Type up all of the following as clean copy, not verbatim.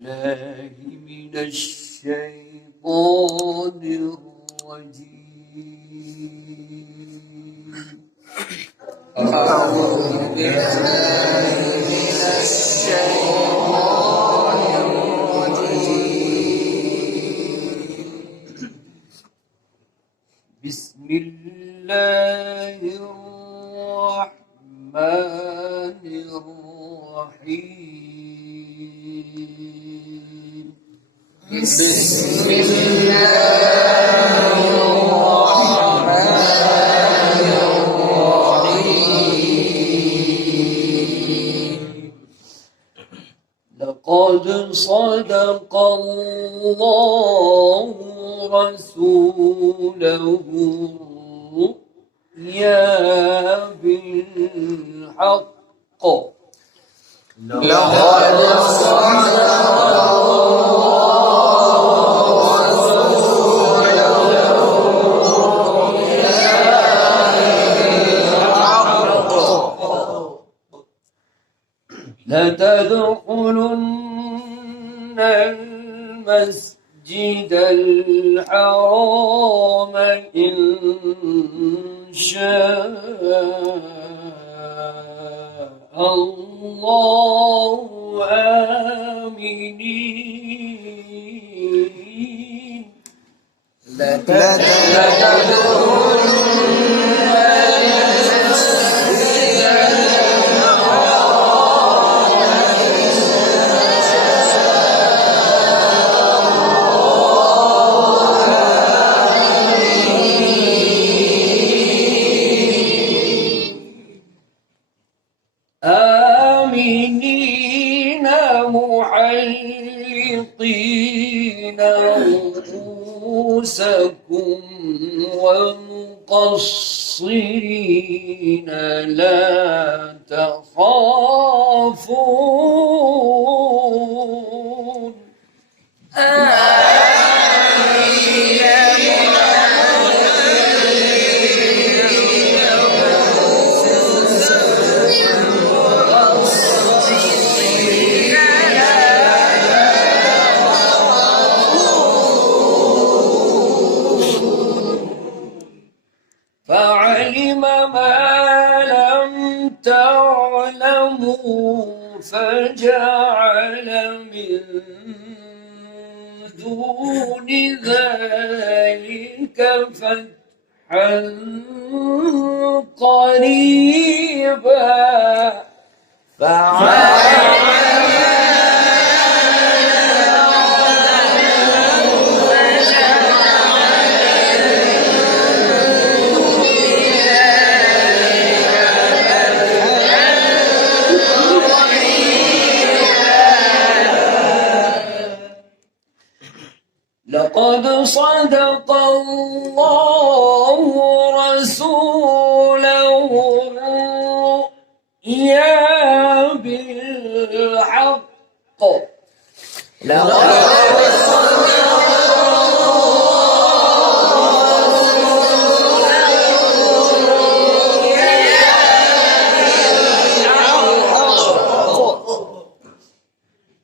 الله من الشيطان الرجيم. أعوذ بالله من الشيطان الرجيم. بسم الله الرحمن الرحيم. بسم الله الرحمن الرحيم. لقد صدق الله رسوله الرؤيا بالحق. لقد صدق لتدخلن المسجد الحرام إن شاء الله آمنين. آمنين محلقين رؤوسكم ومقصرين لا تخافون. فعلم ما لم تعلموا فجعل من دون ذلك فتحا قريبا. لقد صدق الله رسوله الرؤيا بالحق.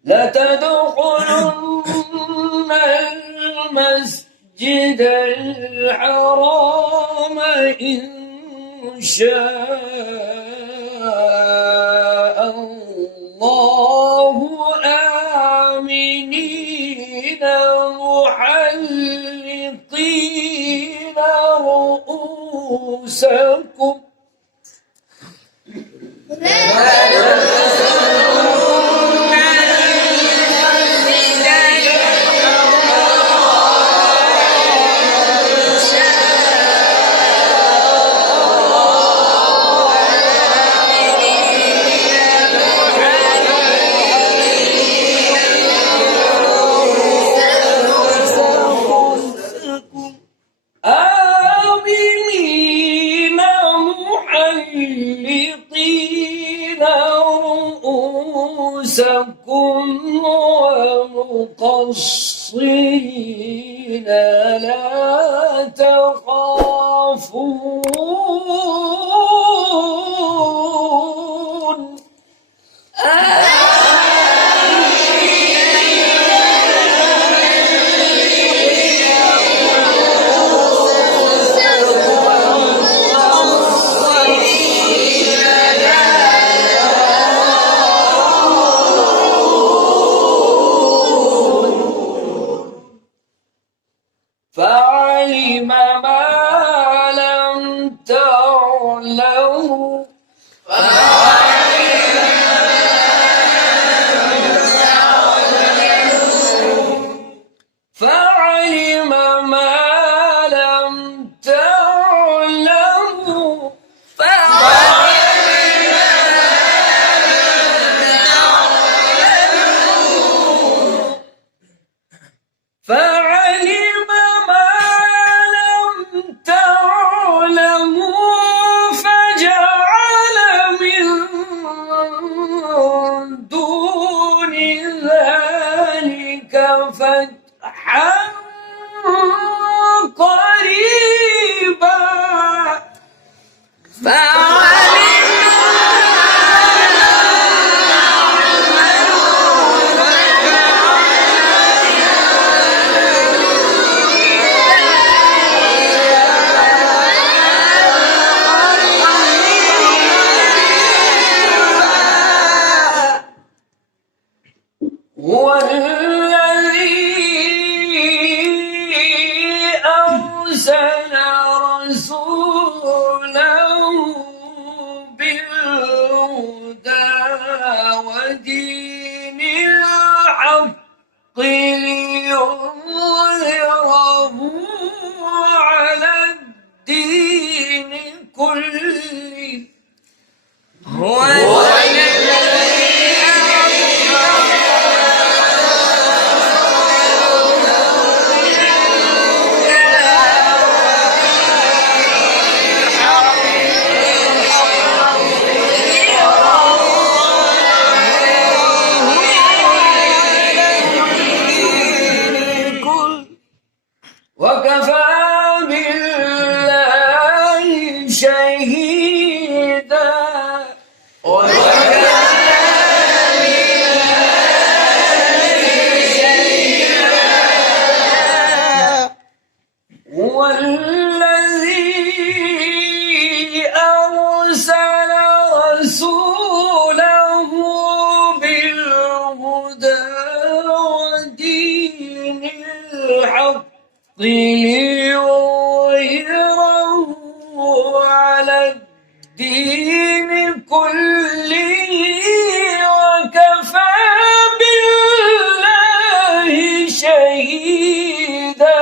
لتدخلن المسجد الحرام إن شاء الله آمنين محلقين رؤوسكم آمنين محلقين رؤوسكم ومقصرين لا تخافون. فعلم ما لم تعلموا فجعل من دون ذلك فتحا قريبا هو الذي أرسل رسوله بالهدى ودين الحق ليظهره على الدين كله هو وكفى بالله شهيدا هو الذي أرسل رسوله بالهدى ودين الحق ليظهره على الدين كله وكفى بالله شهيدا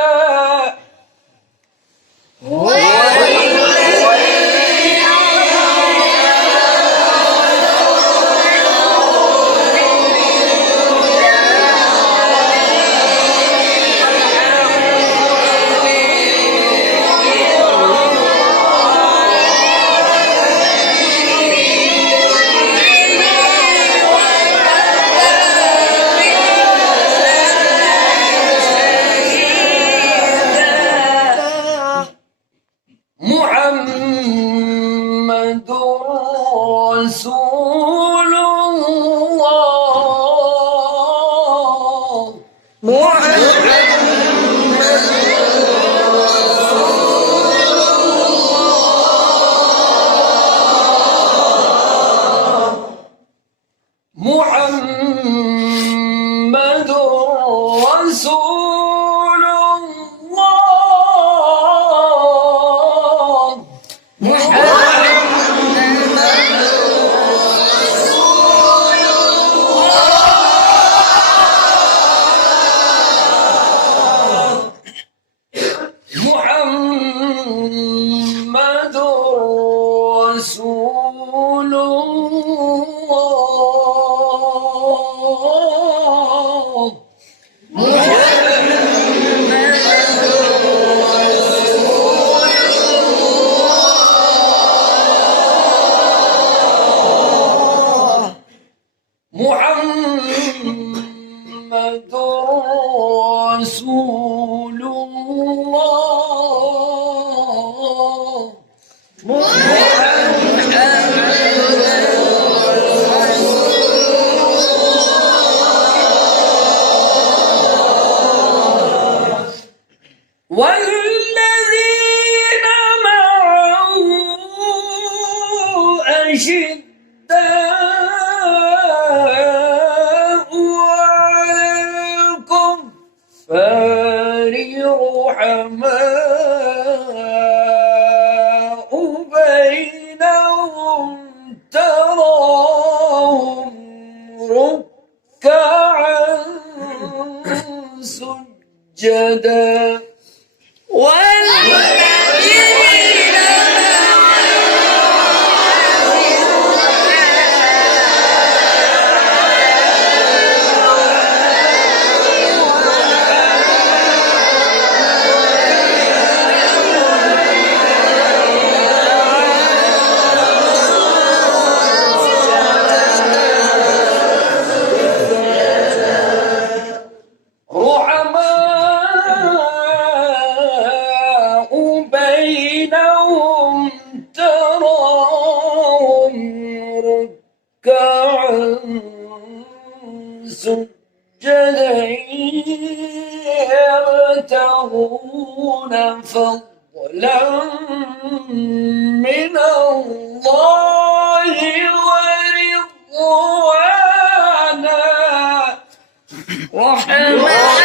محمد رسول الله محمد رسول الله محمد رسول الله محمد رسول الله والذين معه أشداء على الكفار رحماء بينهم تراهم ركعا سجدا رحماء بينهم تراهم ركعا سجدا يبتغون فضلا من الله ورضوانا محمد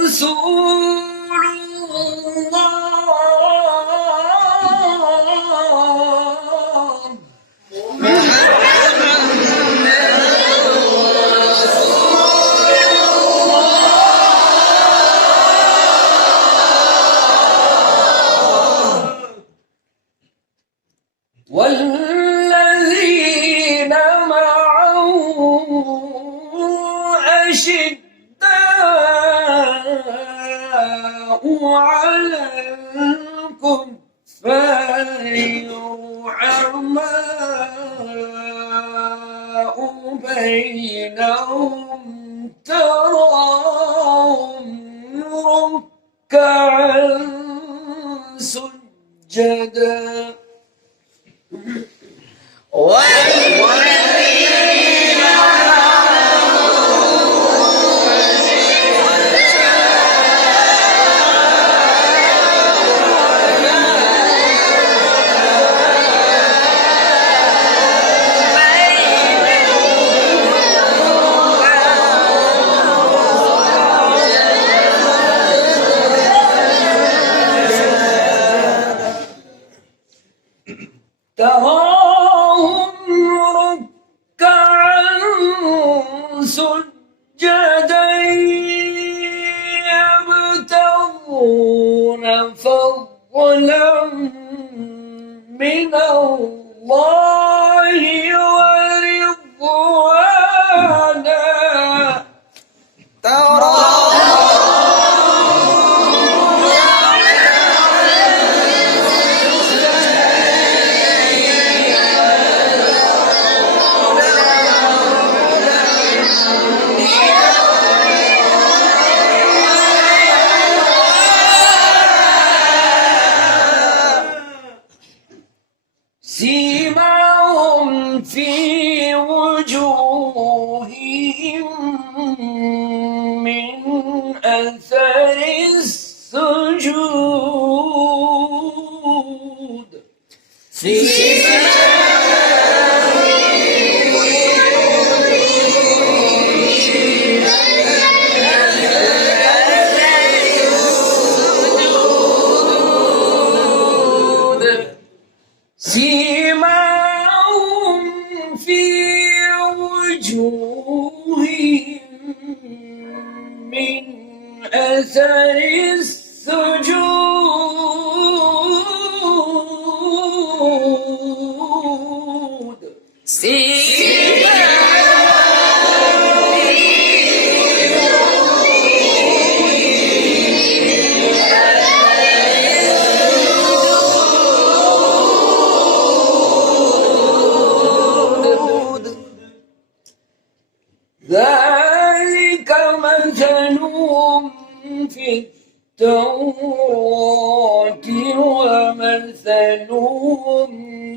رسول الله والذين معه أشداء على الكفار رحماء بينهم تراهم ركعا سجدا تراهم ركعا سجدا يبتغون فضلا من الله ورضوانا سيماهم في وجوههم من أثر السجود سيماهم في وجوههم من أثر السجود ذلك مثلهم في التوراة ومثلهم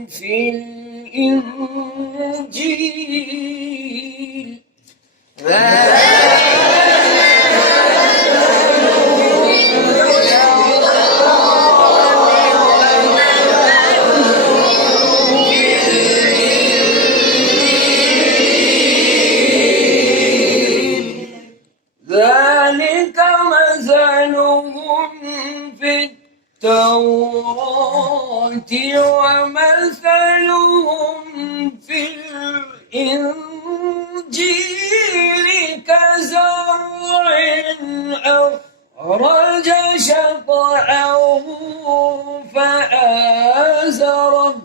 في الإنجيل ذلك مثلهم في التوراة ومثلهم في الإنجيل كزرع فأخرج شطأه فآزره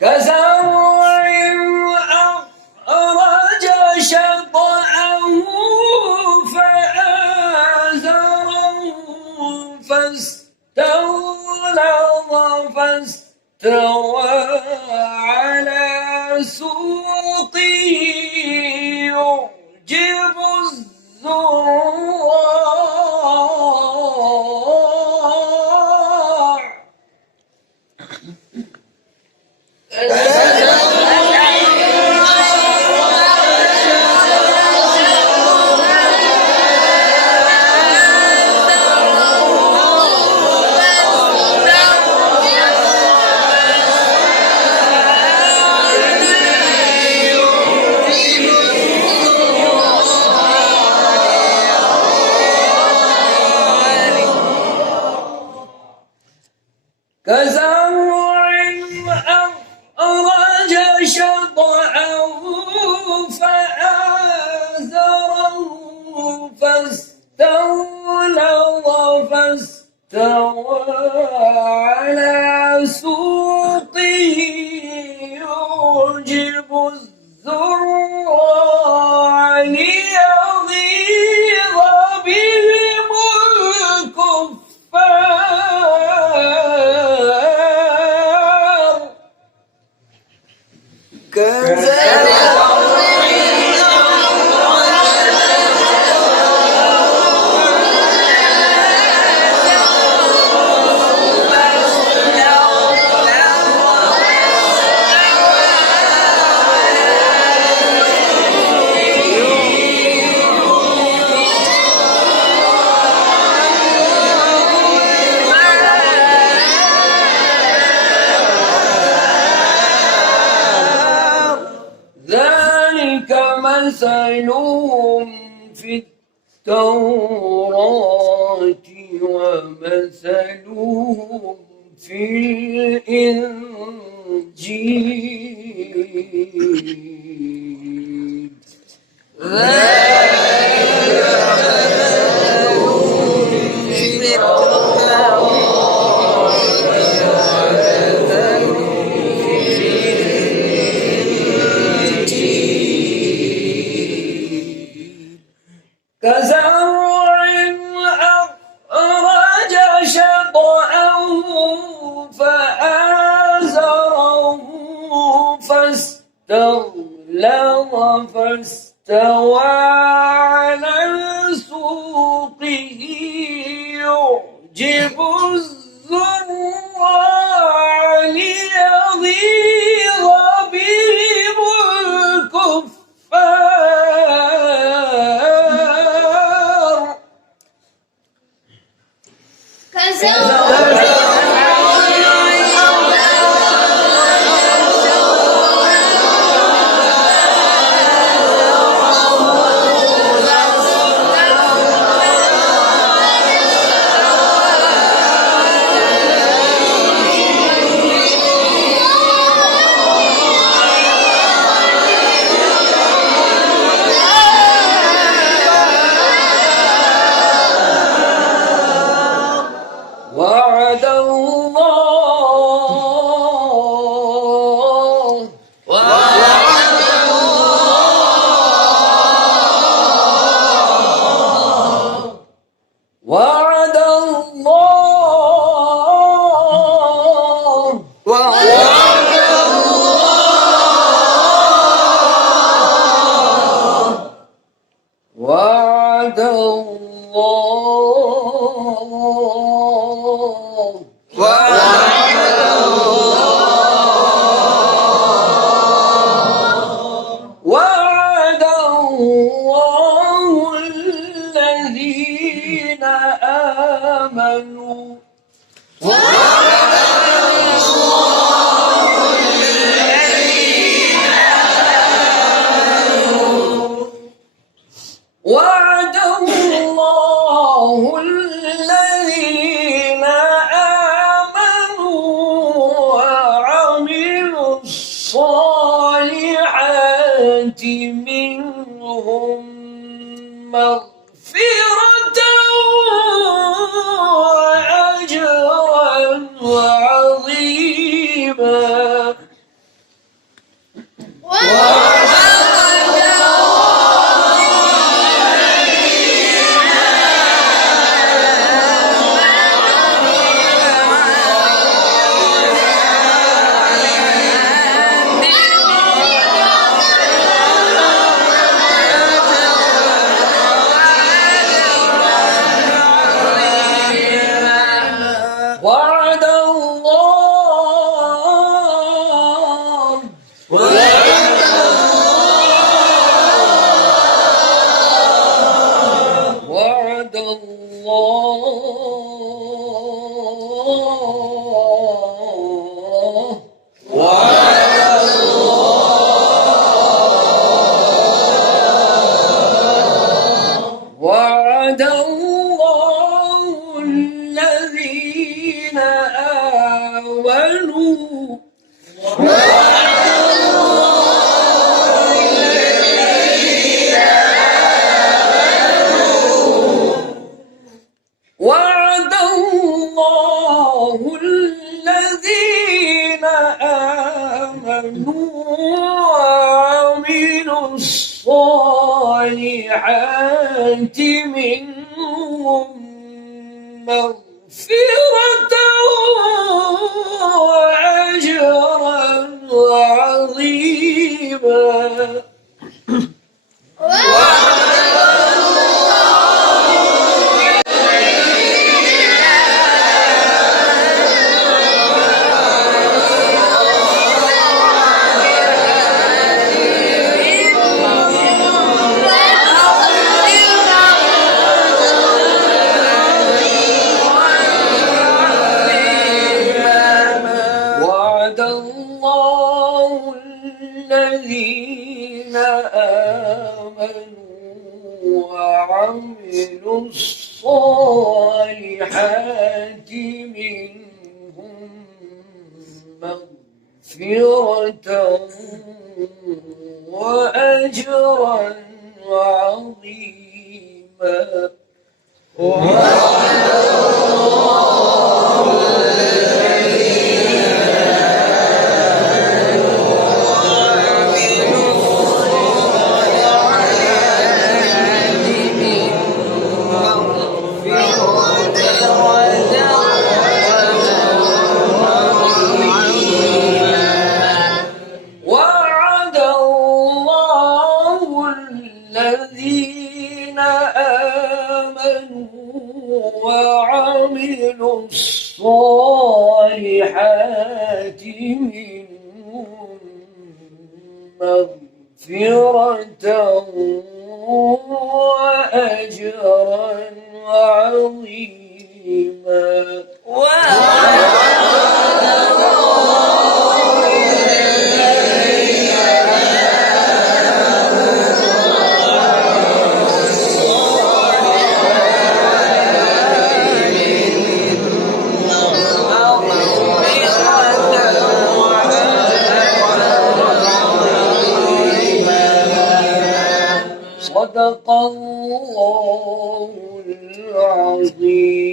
كزرع أخرج شطأه فآزره فاستغلظ فاستوى على سوقه يعجب الزراع كزرع أخرج شطأه فآزره فاستغلظ فاستوى على سوقه يعجب الزراع ليغيظ بهم الكفار ذلك مثلهم في التوراة ومثلهم في الإنجيل كزرع أخرج شطأه فآزره فاستغلظ فاستوى على سوقه يعجب الزراع ليغيظ بهم الكفار وعد الله وعد الله وعد الله الذين آمنوا وعد الله الذين آمنوا وعملوا الصالحات منهم مغفرة وأجرا عظيما. وعد الله الذين آمنوا وعملوا الصالحات منهم مغفرة وأجرا عظيما. وعد الله الذين آمنوا وعملوا الصالحات منهم مغفرة وأجرا عظيما. صدق الله العظيم.